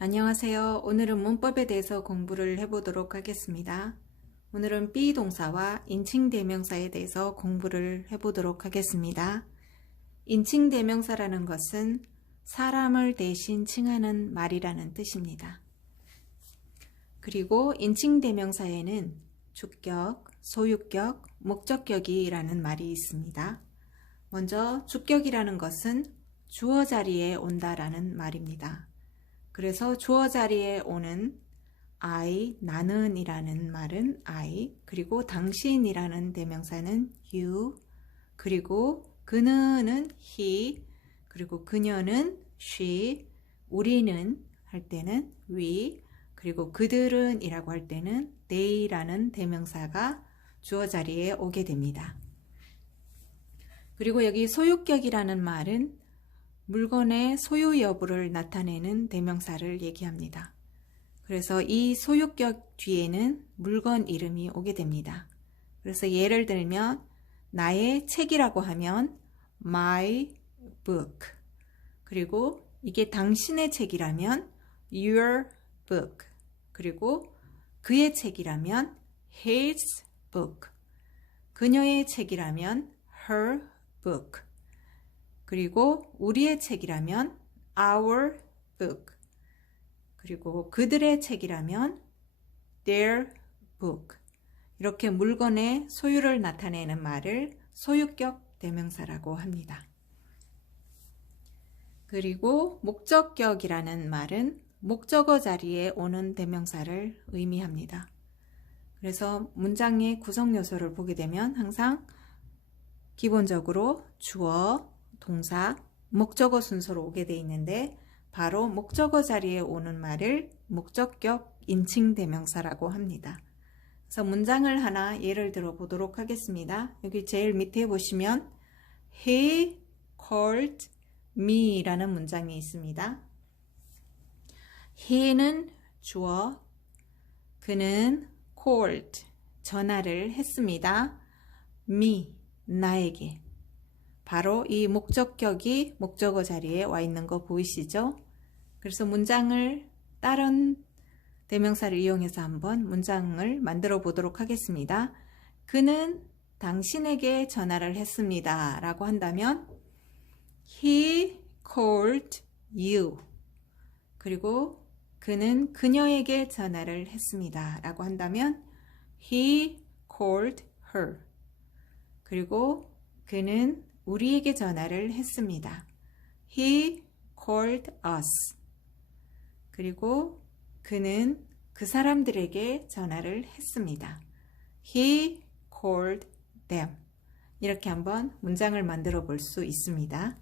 안녕하세요. 오늘은 문법에 대해서 공부를 해보도록 하겠습니다. 오늘은 be 동사와 인칭 대명사에 대해서 공부를 해보도록 하겠습니다. 인칭 대명사라는 것은 사람을 대신 칭하는 말이라는 뜻입니다. 그리고 인칭 대명사에는 주격, 소유격, 목적격이라는 말이 있습니다. 먼저 주격이라는 것은 주어 자리에 온다라는 말입니다. 그래서 주어 자리에 오는 I, 나는 이라는 말은 I, 그리고 당신이라는 대명사는 you, 그리고 그는은 he, 그리고 그녀는 she, 우리는 할 때는 we, 그리고 그들은 이라고 할 때는 they라는 대명사가 주어 자리에 오게 됩니다. 그리고 여기 소유격이라는 말은 물건의 소유 여부를 나타내는 대명사를 얘기합니다. 그래서 이 소유격 뒤에는 물건 이름이 오게 됩니다. 그래서 예를 들면 나의 책이라고 하면 my book, 그리고 이게 당신의 책이라면 your book, 그리고 그의 책이라면 his book, 그녀의 책이라면 her book, 그리고 우리의 책이라면 our book, 그리고 그들의 책이라면 their book. 이렇게 물건의 소유를 나타내는 말을 소유격 대명사라고 합니다. 그리고 목적격이라는 말은 목적어 자리에 오는 대명사를 의미합니다. 그래서 문장의 구성 요소를 보게 되면 항상 기본적으로 주어, 동사, 목적어 순서로 오게 돼 있는데 바로 목적어 자리에 오는 말을 목적격 인칭 대명사라고 합니다. 그래서 문장을 하나 예를 들어 보도록 하겠습니다. 여기 제일 밑에 보시면 He called me 라는 문장이 있습니다. He는 주어, 그는 called 전화를 했습니다. me 나에게. 바로 이 목적격이 목적어 자리에 와 있는 거 보이시죠? 그래서 문장을 다른 대명사를 이용해서 한번 문장을 만들어 보도록 하겠습니다. 그는 당신에게 전화를 했습니다 라고 한다면 He called you. 그리고 그는 그녀에게 전화를 했습니다 라고 한다면 He called her. 그리고 그는 우리에게 전화를 했습니다. He called us. 그리고 그는 그 사람들에게 전화를 했습니다. He called them. 이렇게 한번 문장을 만들어 볼 수 있습니다.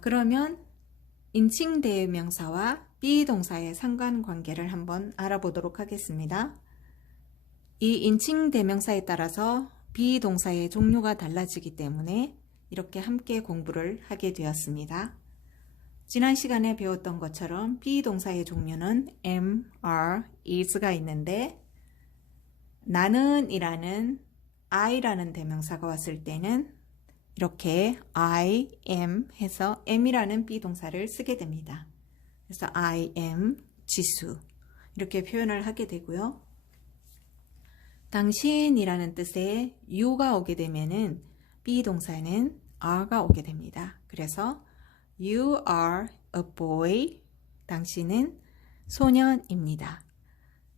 그러면 인칭 대명사와 be 동사의 상관관계를 한번 알아보도록 하겠습니다. 이 인칭 대명사에 따라서 be 동사의 종류가 달라지기 때문에 이렇게 함께 공부를 하게 되었습니다. 지난 시간에 배웠던 것처럼 be 동사의 종류는 am, are, is가 있는데 나는 이라는 I라는 대명사가 왔을 때는 이렇게 I, am 해서 am이라는 be 동사를 쓰게 됩니다. 그래서 I am 지수 이렇게 표현을 하게 되고요. 당신이라는 뜻의 you가 오게 되면은 be 동사는 are가 오게 됩니다. 그래서 you are a boy, 당신은 소년입니다.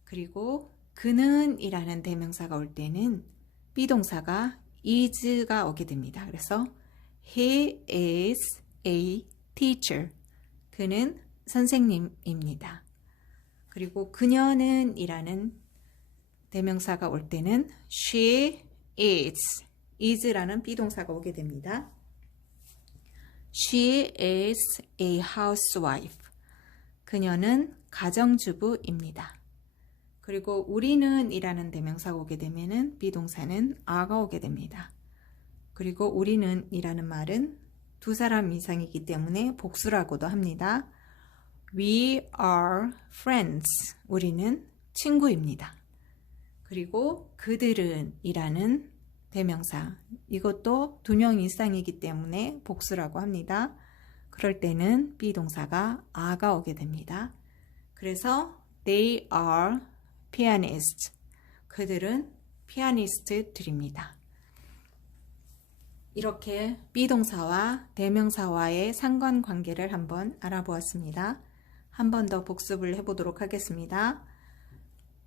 그리고 그는 이라는 대명사가 올 때는 be 동사가 is가 오게 됩니다. 그래서 he is a teacher, 그는 선생님입니다. 그리고 그녀는 이라는 대명사가 올 때는 she is라는 be 동사가 오게 됩니다. She is a housewife. 그녀는 가정주부입니다. 그리고 우리는 이라는 대명사가 오게 되면은 be 동사는 are가 오게 됩니다. 그리고 우리는 이라는 말은 두 사람 이상이기 때문에 복수라고도 합니다. We are friends. 우리는 친구입니다. 그리고 그들은 이라는 대명사, 이것도 두 명 이상이기 때문에 복수라고 합니다. 그럴 때는 비동사가 are가 오게 됩니다. 그래서 they are pianists. 그들은 피아니스트들입니다. 이렇게 비동사와 대명사와의 상관관계를 한번 알아보았습니다. 한 번 더 복습을 해보도록 하겠습니다.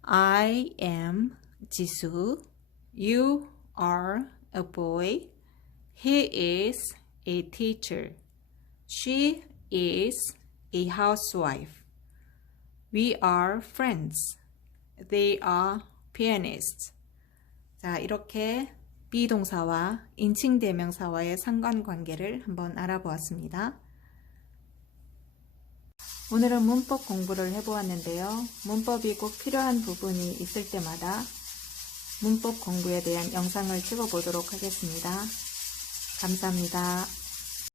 I am 지수. You are a boy. He is a teacher. She is a housewife. We are friends. They are pianists. 자, 이렇게 비동사와 인칭대명사와의 상관관계를 한번 알아보았습니다. 오늘은 문법 공부를 해보았는데요. 문법이 꼭 필요한 부분이 있을 때마다 문법 공부에 대한 영상을 찍어보도록 하겠습니다. 감사합니다.